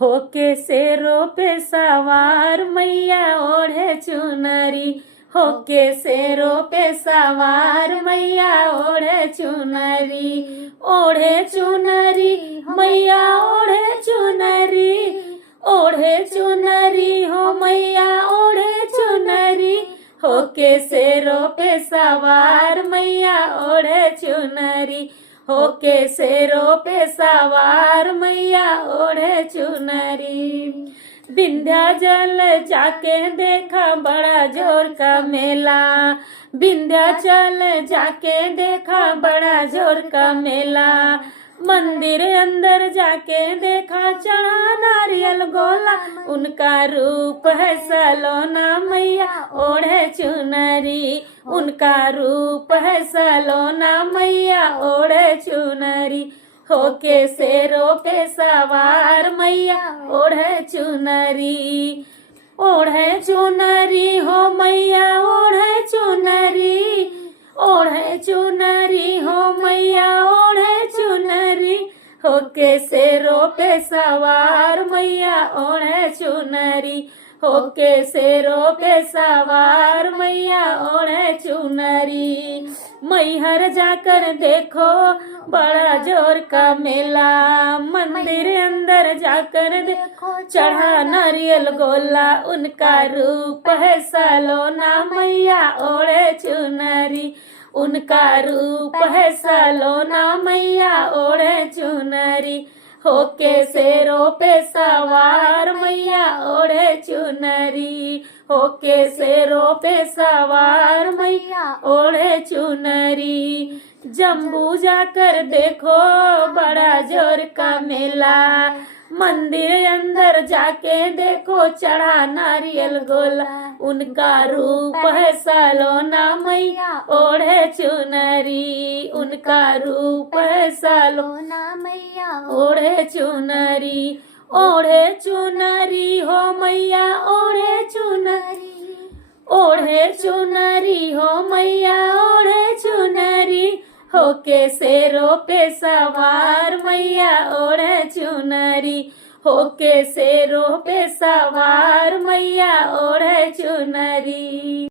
होके शेरों पे सवार मैया ओढ़े चुनरी, होके शेरों पे सवार मैया ओढ़े चुनरी, ओढ़े चुनरी मैया ओढ़े चुनरी, ओढ़े चुनरी हो मैया ओढ़े चुनरी, होके शेरों पे सवार मैया ओढ़े चुनरी, होके शेरों पे सवार मैया ओढ़े चुनरी। विंध्याचल जाके देखा बड़ा जोर का मेला, विंध्याचल जाके देखा बड़ा जोर का मेला, मंदिर अंदर जाके देखा चढ़ा नारियल गोला, उनका रूप है सलोना मैया ओढ़े चुनरी, उनका रूप है सलोना मैया ओढ़े चुनरी, होके शेरों पे सवार मैया ओढ़े चुनरी, ओढ़े चुनरी हो मैया ओढ़े चुनरी, ओढ़े चुनरी हो मैया ओढ़े चुनरी, होके शेरों पे सवार मैया ओढ़े चुनरी, होके शेरों पे सवार मैया ओढ़े चुनरी। मैहर जाकर देखो बड़ा जोर का मेला, मंदिर अंदर जाकर देखो चढ़ा नारियल गोला, उनका रूप है सलोना मैया ओढ़े चुनरी, उनका रूप है सलोना मैया ओढ़े चुनरी, होके शेरों पे सवार मैया ओढ़े चुनरी, होके शेरों पे सवार मैया ओढ़े चुनरी। जम्बू जाकर देखो बड़ा जोर का मेला, मंदिर अंदर जाके देखो चढ़ा नारियल गोला, उनका रूप है सलोना मैया ओढ़े चुनरी, उनका रूप है सलोना मैया ओढ़े चुनरी, ओढ़े चुनरी हो मैया ओढ़े चुनरी, ओढ़े चुनरी हो मैया ओढ़े चुनरी, होके शेरों पे सवार मैया ओढ़े चुनरी, होके शेरों पे सवार मैया ओढ़े चुनरी।